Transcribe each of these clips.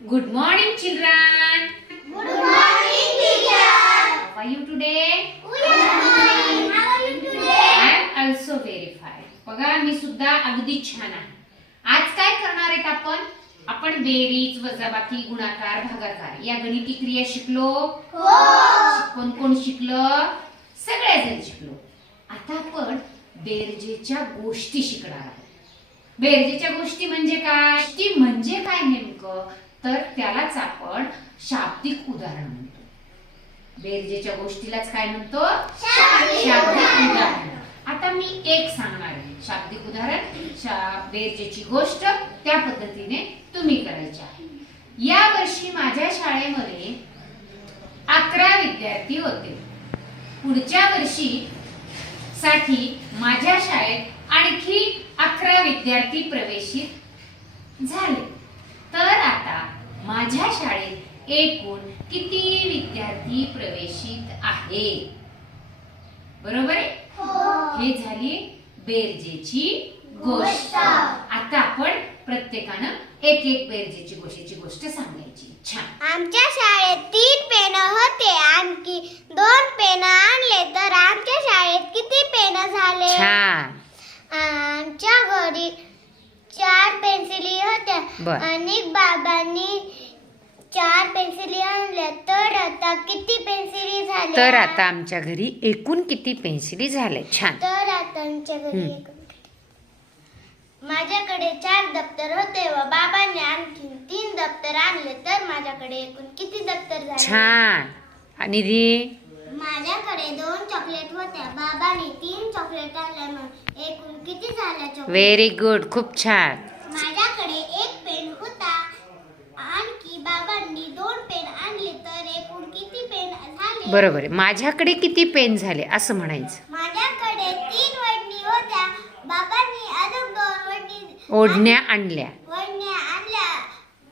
Good morning, children. Good morning, teacher. How are you today? We are fine. How are you today? I am also very fine. बघा मी सुद्धा अगदी छान आहे. आज काय करणार आहेत आपण बेरीज, वजाबाकी, गुणाकार, भागाकार या गणिती क्रिया शिकलो. कोण कोण शिकलं? सगळेजण शिकलो. आता आपण बेरजेच्या गोष्टी शिकणार आहोत. बेरजेच्या गोष्टी म्हणजे काय? ती म्हणजे काय नेमकं? तर त्यालाच आपण शाब्दिक उदाहरण म्हणतो. बेरजेच्या गोष्टीलाच काय म्हणतो? शाब्दिक उदाहरण. आता मी एक सांगणार आहे शाब्दिक उदाहरण. बेरजेची गोष्ट त्या पद्धतीने तुम्ही करायची आहे. या वर्षी माझ्या शाळेमध्ये 11 विद्यार्थी होते. पुढच्या वर्षी साठी माझ्या शाळेत आणखी 11 विद्यार्थी प्रवेशित झाले. तर आता माझ्या शाळेत एकूण किती विद्यार्थी प्रवेशित आहेत? बरोबर आहे? हे झाली बेरजेची गोष्ट. आता आपण प्रत्येकानं एक एक बेरजेची गोष्ट सांगायची. छान. आमच्या शाळेत 3 पेन होते. आणखी 2 पेन आणले तर आमच्या शाळेत किती पेन झाले? छान. आमच्या घरी 4 पेन्सिली होत्या आणि बाबांनी 4 पेन्सिली आणल्या तर आता किती पेन्सिली झाल्या? तर आता आमच्या घरी एकूण किती पेन्सिली झाल्या? छान. तर आता आमच्या घरी एकूण माझ्याकडे 4 दप्तर होते व बाबांनी आणखी 3 दप्तर आणले तर माझ्याकडे एकूण किती दप्तर झाले? छान. आणि माझ्याकडे 2 चॉकलेट होत्या. बाबांनी 3 चॉकलेट आणले मग एकूण किती झाल्या चॉकलेट? Very good. खूप छान. माझ्याकडे 1 पेन होता. आणखी बाबांनी 2 पेन आणले तर एकूण किती पेन झाले? बरोबर आहे. माझ्याकडे किती पेन झाले असं म्हणायचं. माझ्याकडे 3 वडणी होत्या. बाबांनी अजून 2 ओढण्या आणल्या. वडण्या आणल्या.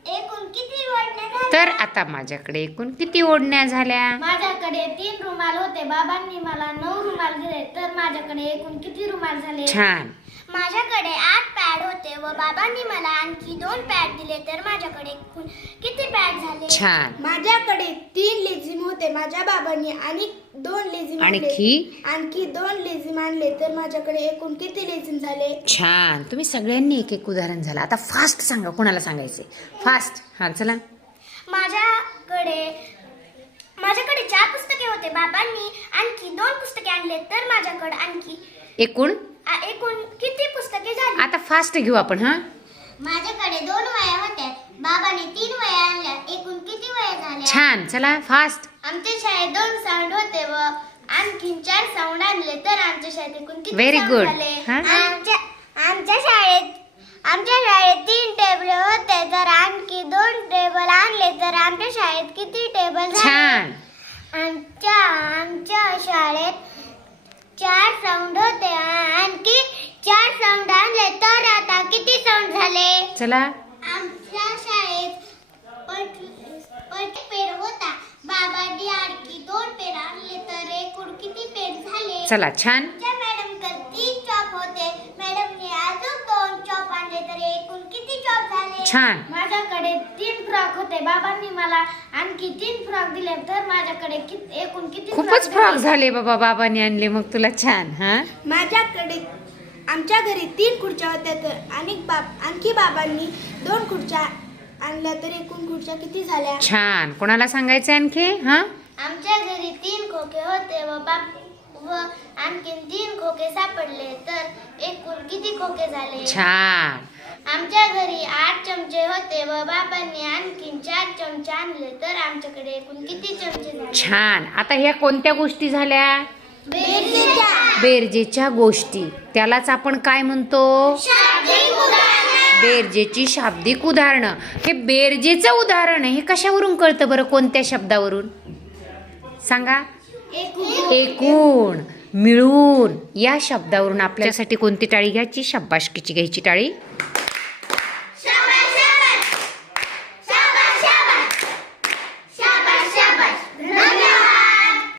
एकूण किती वडण्या झाल्या? तर आता माझ्याकडे एकूण किती ओढण्या झाल्या? माझ्याकडे 3 रुमाल होते. बाबांनी मला 9 रुमाल दिले तर माझ्याकडे एकूण किती रुमाल झाले? छान. माझ्याकडे 8 पॅड होते व बाबांनी मला आणखी 2 पॅड दिले तर माझ्याकडे एकूण किती पॅड झाले? छान. माझ्याकडे 3 लेझिम होते. माझ्या बाबांनी आणि 2 लेझिम आणखी 2 लेझिम आणले तर माझ्याकडे एकूण किती लेझिम झाले? छान. तुम्ही सगळ्यांनी एक एक उदाहरण झालं. आता फास्ट सांगा. कोणाला सांगायचे? फास्ट. हा चला. माझ्याकडे 4 पुस्तके होते. बाबांनी आणखी 2 पुस्तके आणले तर माझ्याकडे आणखी एकूण किती पुस्तके झाली? आता फास्ट घेऊ आपण. हा. माझ्याकडे 2 वह्या होत्या. बाबांनी 3 वह्या आणल्या. एकूण किती वह्या झाल्या? छान. चला फास्ट. आमच्या शाळेत 2 साऊंड होते व आणखी 4 साऊंड आणले तर आमच्या शाळेत एकूण किती Very sound good. झाले? हा? आमच्या शाळेत 3 टेबल होते तर आणखी 2 टेबल आणले तर आमच्या शाळेत किती टेबल झाले? छान. आमच्या शाळेत 4 साऊंड होते. आणखी 4 साऊंड आणले तर आता किती साऊंड झाले? चला. आमच्या शाळेत पेन होता. बाबांनी आणखी 2 पेन आणले तर एकूण किती पेन झाले? चला. छान. आमच्या मॅडमकडे 3 चॉप होते. मॅडमने अजून 2 चॉप आणले तर एकूण किती चॉप झाले? छान. माझ्याकडे 3 फ्रॉक होते. बाबांनी मला आणखी 3 फ्रॉक दिले तर माझ्याकडे एकूण किती खूपच फ्रॉक झाले बाबा. बाबांनी आणले मग तुला. छान. हा. आमच्या घरी 3 खुर्च्या होत्या तर आणखी बाबांनी 2 खुर्च्या आणल्या तर एकूण खुर्च्या किती झाल्या? छान. कोणाला सांगायचं आणखी? हा. आमच्या घरी 3 खोके होते व आणखी 3 खोके सापडले तर एकूण किती खोके झाले? छान. आमच्या घरी 8 चमचे होते व बाबांनी आणखी 4 चमचे आणले तर आमच्याकडे एकूण किती चमचे झाले? छान. आता ह्या कोणत्या गोष्टी झाल्या? बेरजेच्या. बेरजेच्या गोष्टी. त्यालाच आपण काय म्हणतो? बेरजेची शाब्दिक उदाहरणं. हे बेरजेचं उदाहरण आहे. हे कशावरून कळतं बरं? कोणत्या शब्दावरून सांगा? एकूण, मिळून या शब्दावरून आपल्यासाठी कोणती टाळी घ्यायची? शाबासकीची घ्यायची टाळी.